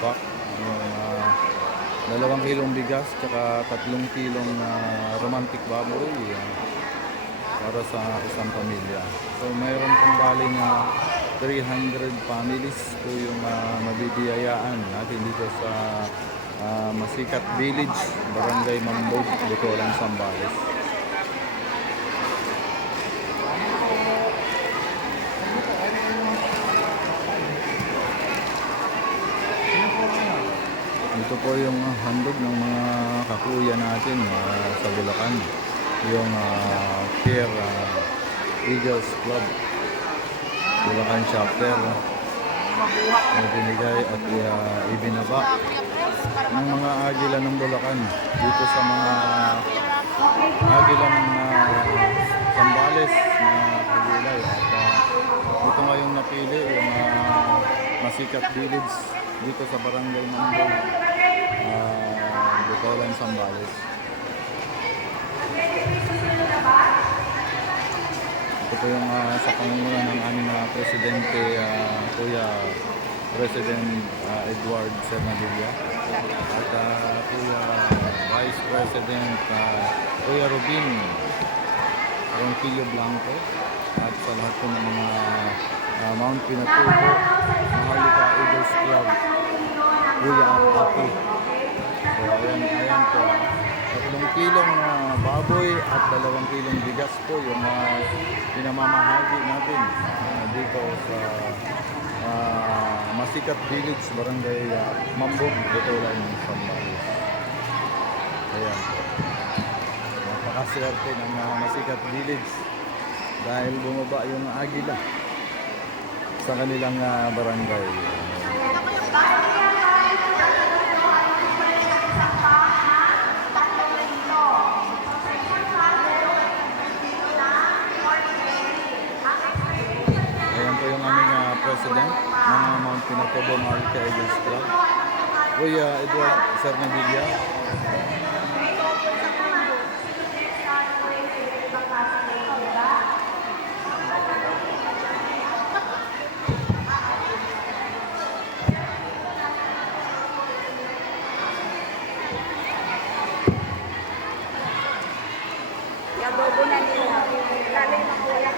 pack. Yung 2 kilong bigas, tsaka 3 kilong romantic baboy para sa isang pamilya. So mayroon pong baling 300 families po yung mabibiyayaan natin dito sa Masikat Village, Barangay Mambog, Butolan, Zambales. Ito po yung handog ng mga kakuya natin sa Bulacan. Yung Pierre Eagles Club Bulacan Chapter na binigay at ibinaba ng mga agila ng Bulacan dito sa mga agila ng Zambales na kagulay. At ito ngayong napili yung Masikat Village dito sa Barangay Mambog, Butolan, Zambales. Ito po yung sa pangunguna ng aming Presidente, Kuya President Edward Sermadilla, at Kuya Vice President Kuya Robin Ronquillo Blanco, at sa lahat po ng mga Mount Pinatubo Maharlika Eagles Club, Kuya Aki. So ayan po, 3 kilong baboy at 2 kilong bigas po yung pinamamahagi natin dito sa Masikat Village, Barangay Mambog, Butolan, Zambales. Ayan po, napakaswerte ng Masikat Village dahil bumaba yung agila sa kanilang barangay. Ayan po yung aming president ng Mount Pinatubo Maharlika Eagles Club, Kuya Edward Sermadilla. Adobo na nila. Lalo yung kuya.